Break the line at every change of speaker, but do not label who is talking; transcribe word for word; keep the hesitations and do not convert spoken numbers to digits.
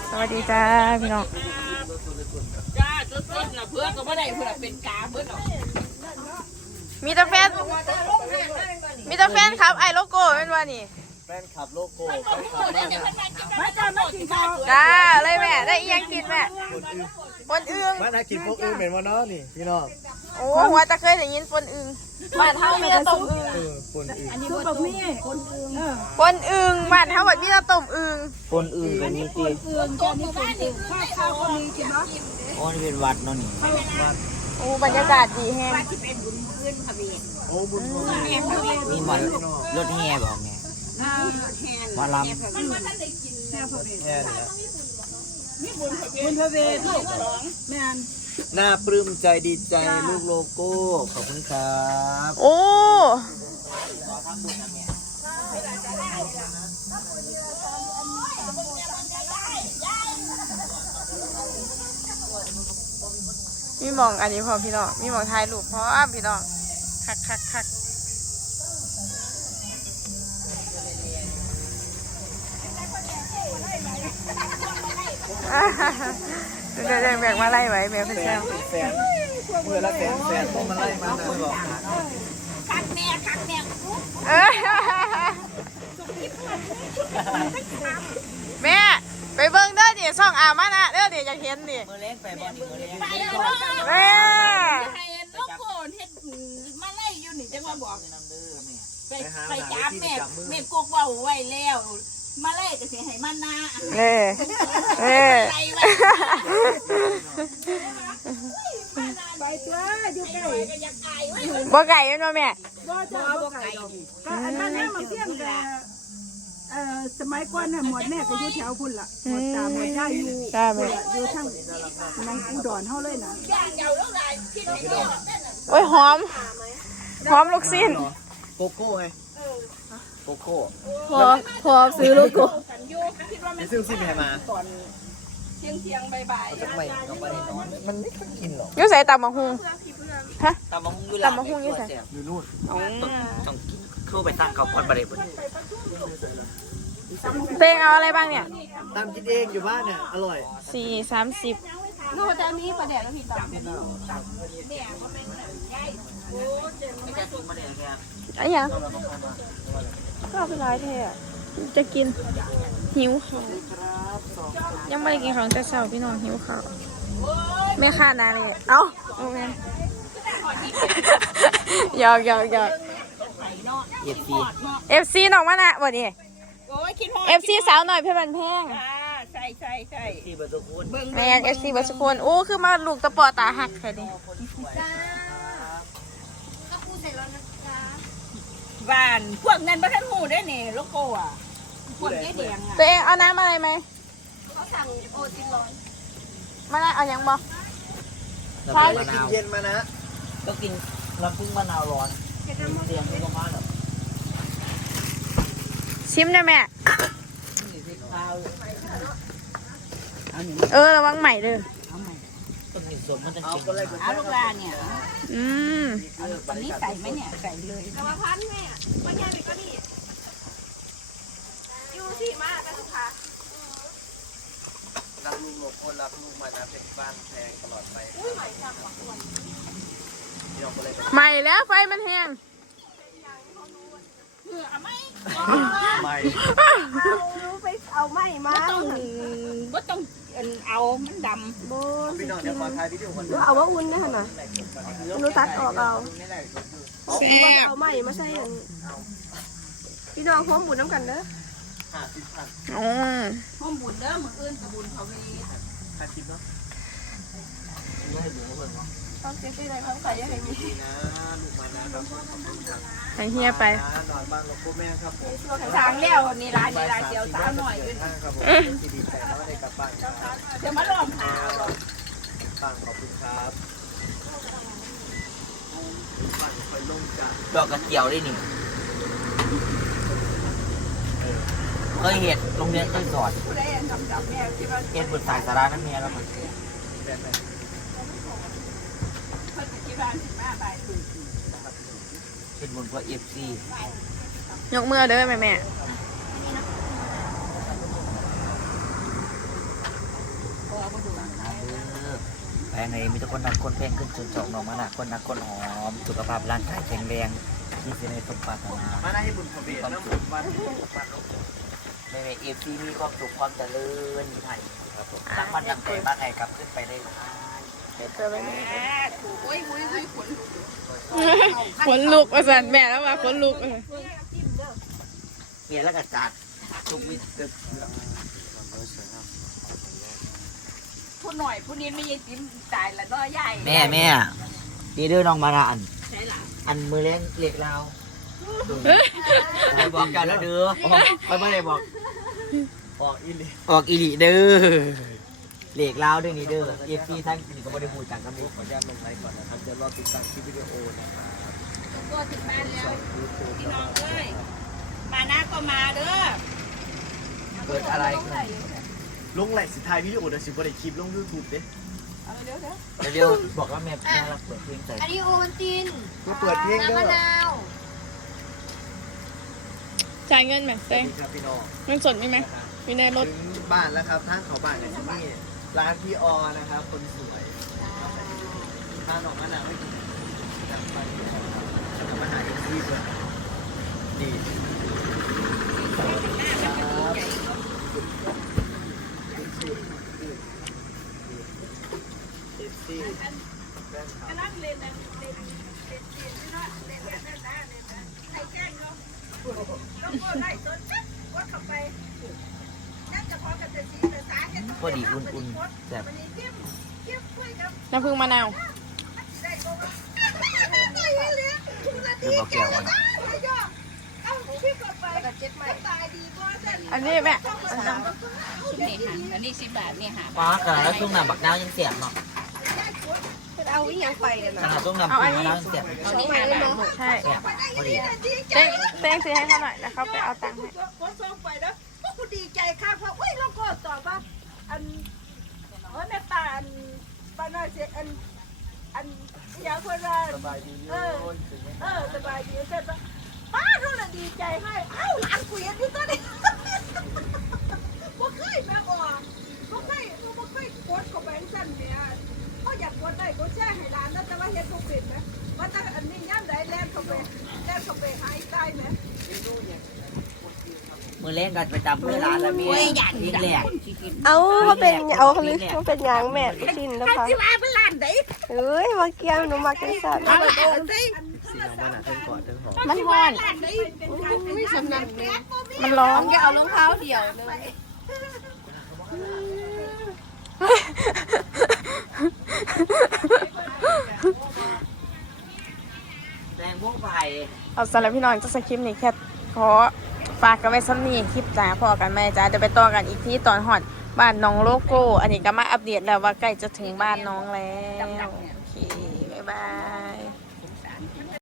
สวัสดีจ้าพี่น้อง
จ้าต้นๆนะเพื่อนก็ไม่ได้เพื่อนเป็นกาเพื่อนหรอก
มีแต่แฟนมีแต่แฟนครับไอโลโก้เป็นว่านี่
แฟนขับโลโก้แฟนขับนั่นน่ะ
มาจ้ามากินข้าว
จ้าเลยแม่ได้อีหยังกินแม่ปนอึ่ง
มานากินพวกอื่นเป็นวันน้อนี่พี่น้อง
โอ้หัวตะเคยได้ยินปนอึ่งบ้านเฮามีแต่ต้มอึ่ง
เออปนอื่น
อันนี้แบบนี้คนอื่น
ปนอึ่งบ้านเฮาบัดมีแต่ต้มอึ่ง
คนอื่นกันนี่ตี
อื่นจนนี่คนอื่นข้าวข้าวก็มีกินเนาะ
อ๋อนี่เป็นวัดเนาะนี่
โอ้บรรยากาศดีแฮง
ที่เป็นบุญเพื่อนค่ะพี่
โอ้บุญ
แม่ค่ะพี่
นี่มันรถแห่บอกไง
มาล
มาล
แค่นี้
ำบุญพระเวทลูกแม่น
น่าปลื้มใจดีใจลูกโลโก้ขอบคุณครับ
โอ้มีหมองอันนี้พอพี่น้องมีหมองถ่ายรูปพร้อมพี่น้องคักคักคักเดี๋ยวแบ่งมาไล่ไว้แม่พี่
แฟ
แซ
น
ม
แฟนเมื่อละแฟนแฟนต้องมาไล่มานะบอก
คักแน่คักแน่
เอ้ยแม่ไปเบิ่งเด้อดิส่องอามานะเด้อดิอยากเห็นดิ
มือเล็กไปบ่นี่มือเล็ก
ไปแล้ว
แม่
ให้ลูกโคนเฮ็ดมาไล่อยู่นี่จังว่าบอก
น้ำเด้อแม่
ไปไปจับแม่แม่กกว่าไว้แล้วมาไล่ก็สิให้มันนา
เอ้ยเอ้ย
ไปไว้ไปตัวอยู่ไกลก็อยากไกลไว้
บ่ไก่เป็นบ่แม่
บ่จ้าบ่ไกลก็อันนั้นน่ะมันเพียงแต่เอ่อสมัยก่อนน่ะหมวดแม่ก็อยู่แถวพุ่นล่ะหมวดตาหมวดย่าอยู่
จ้าแม่
อยู่ทางนังอุดรเฮาเลยนะ
โอ้ยหอมหอมลูกชิ้น
โกโก้ไงโกโก้
พอพอซื้อลูกกู
ไปซื้อซิมแฮมา
เที่ยงเที่ยงบ่าย
จะไม่ก็ไม่ได้นอนมันไม่ค่อยกินหรอก
อยู่ใส่ตำบักหุ่งฮะ
ตำบักหุ่งอยู่
ตำบักหุ่งอยู่ไส
อยู่นู่น
ต้องกินเข้าไปตั้งเขาคนบริบท
เตงเอาอะไรบ้างเนี่ย
ตามกินเองอยู่บ้านเนี่ยอร่อย
สี่สามสิบ
ๆนู่นแต่มีประเดี๋ยวแล้วพี่ตำ
อันยังก็เอาไปร้ายแท้อะจะกินหิวข้าวยังไม่ได้กินของแต่เช้าพี่น้องหิวข้าวไม่ค่านาเลยเอ้าโอเคหยอกหยอกหยอก
เอฟซี
เอฟซีน้องมานะบ่นี่
โอ้ยคิดฮอด
เอฟซีสาวหน่อยเพื่อนบันแพง
อ่าใช่ใช่ใช่
ที่ประตูคุณ
แมนเอฟซีบัสกุลโอ้คือมาลูกตะปอตาหักแค่นี้
บ้านพวกนั้นบ่ทันหูได้นี่โลโก้อ่ะพวกเจ๊แดงอ่ะ
ตัวเองเอาน้ำอะไรไหมเขาสั่งโอติร้อนมานะเอายังบ่
น้ำ
ใช่
ผึ้งมะ
กิ
นาน ว
เย็นมานะ
ก็กินน้ำผึ้งมะนาวร้อนเสียงมันก็มาแบบ
ชิมได้แม่เออระวังใหม่เด้อ
ต้องมีส่วนมันจะ
เอา
กิน
คนแรกคน
เอาลูกลานเนี่ย
อืม
วันนี้ใส่ไหมเนี่ยใส่เลย
รักลูกโลโก้รักลูกมานะเป็นบ้านแพงตลอดไปเดี๋ยวคนแรก
ใหม่แล้วไฟมันแห้ง
ไม่
บ่ต้องบ่ต้องเอามันดำ
พี่น้องเดี๋ยวขอถ่ายวิดีโอคน
เอาว่าอุ่นนะฮะนะหนูตัดออกเอา
แซ่บ
เอาใหม่มาใส่อันพี่น้องพร้อมบุญน้ำกันเด้อ
ห้าสิบพัน
อ๋อ
ห้องบุญเด้อมื้ออื่นบุญเขามี
ห้าสิบเนาะ
ต้องเซ็กซี่อะไรพร้อมใส่ยังไงมี
ดีนะลูกมานะครับขอบคุณครับ
ให้เฮียไป
นอนบ้านโลโก้แม่ครับผม
สางแล้วนี่ร้านนี่ร้านเดียวสาวหน่อยอยู่
ครับผมที่ดีใจแล้วได้กลับบ้านครับ
จะมาล้อมหา
ฟังขอบคุณครับบ้านคอยลงจาก
ดอกกระเจียวได้นี่เคยเห็นโรงเรียนเคยสอน
ผู้ใดอันกำกับแม่ที่ว่า
เห็นบทสายสาระนั่นเมียแล้วมัน
แบบไหน
เพิ่นที่บ้านสิมาบ่ายตื่น
เป็นบทว่าเอฟซี
ยกมือเด้อแม่แม่
งในมีทุกคนนักคนเพลงขึ้นจนจองน้องมาหนักคนนักคนหอมสุขภาพร่างกายแข็งแรงที่จะในสมปรารถนา
มาได้ให้บุญพเวทนะบุญวันวันลบ
ในเอฟซีมีความสุขความเจริญมีไทยครับผมตั้งมันตั้งใจบ้านไหนครับขึ้นไปได้หลาย
เจอไปไหม
โอ้ยโอ้ยโอ้ยขน
ขนลุกประสานแม่แล้วมาขนลุกเออ
เมียแล้วก็จัดทุกวิถี
ผู้หน่อยผู้นี้ไม่ยังจิ้มตายละน้อยใหญ่
แม่แม่ดีเด้อน้องมาราอันอันมือเล่นเรียกเราไปบอกกันแล้วเด้อไปเมื่อไรบอก
ออกอีหลี
ออกอีหลีเด้อเรียกเราเด้อนี่เด้อเอฟซีทั้งนี่ก็ไม่ได้พูดจังกัน
ขออนุญาตลงไลฟ์ก่อนนะครับจะรอติดตามคลิปวิดีโอนะครับ
ก็ถึงบ้านแล้วพี่น้องเอ้ยมานะก็มาเด้อ
เกิดอะไรขึ้น
ลงไลฟ์สุดท้ายวิดีโอเดี๋ยวสิบได้คลิปลงยูทูบเด้
เดี๋ยวบอกว่าแม่แม่รักเปิดเพลงใจ
อันนี้โอวันติน
ก็เปิดเพลงเด้อ
น้ำมะนาว
จ่ายเงินไหมเต้ง
ครับพี่น้อง
เงินสดมีไหมมีในรถ
ถึงบ้านแล้วครับทางเขาบ้านเนี่ยที่นี่ร้านพี่ออนะครับคนสวยทานออกมาหนาไม่กินจับไปทำอาหารเองที่ด้วยดีเอฟซีแม่ครับ
พอดีอุ่นๆแบบ
น้ำผึ้งมะนาว
หรือบอกแก้วมัน
อันนี้แม่
ชุดนี้ค่ะอันนี้สิบบาทนี่ค่ะ
ฟ้ากันแล้วช่วงหน้าบักนาวยังเสียบเนาะ
เอาอีหยังไปเลย
ขนาดช่วงหน้าบักนาวยังเสียบ
เอานี่ห้าบาท
ใช่
เสียบพอดี
เต้งเต้งซื้อให้เขาหน่อยแล้วเขาไปเอาตังค์ให้
พอส่งไปแล้วพวกกูดีใจค่ะเพราะอุ้ยเราก็ตอบว่าอันเออแม่ป้าอันป้าน้อยเสียอันอันอยากคนว่า
สบายดี
เออเออสบายดีเสร็จปะป้าเท่านั้นดีใจให้เอ้าหลานกูเห็นอยู่ตัวนี้บ่เคยแม่บอกบ่เคยบ่เคยกดกับแบงค์สั้นเนี่ยเขาอยากกดได้ก็แช่ให้หลานนะแต่ว่าเฮ็ดบ่เป็นนะว่าแต่อันนี้ย่ำใดแล่นเข้าไปแล่นเข้าไปหายใต้ไหม
มือเล่นกันประจำมือร้านแล้วมีนี่แหละ
เอาเขาเป็นเอาเขาลึกเขาเป็นยางแม่ลูกชิ้นนะคะ
สิว่าเป็นหลานใด
เอ้ยมาเกี่ยวหนูมากินสัตว์
เอาโดนสิ
สีน้องมันอ่ะเพิ่งก่อนเพิ่งหอม
มันร้อน
หลานใดไม่สำนักเลย
มันร้อน
แกเอารองเท้าเดี่ยวเลย
แตงพวกไผ่
เอาสำหรับพี่น้องจะสคริปต์นี่แค่ขอฝากกันไว้ซ้ำนี่คลิปจ้าพอกันแม่จ้าเดี๋ยวไปต่อกันอีกที่ตอนหอดบ้านน้องโลโก้ อันนี้ก็มาอัปเดตแล้วว่าใกล้จะถึงบ้านน้องแล้ว โอเค บ๊ายบาย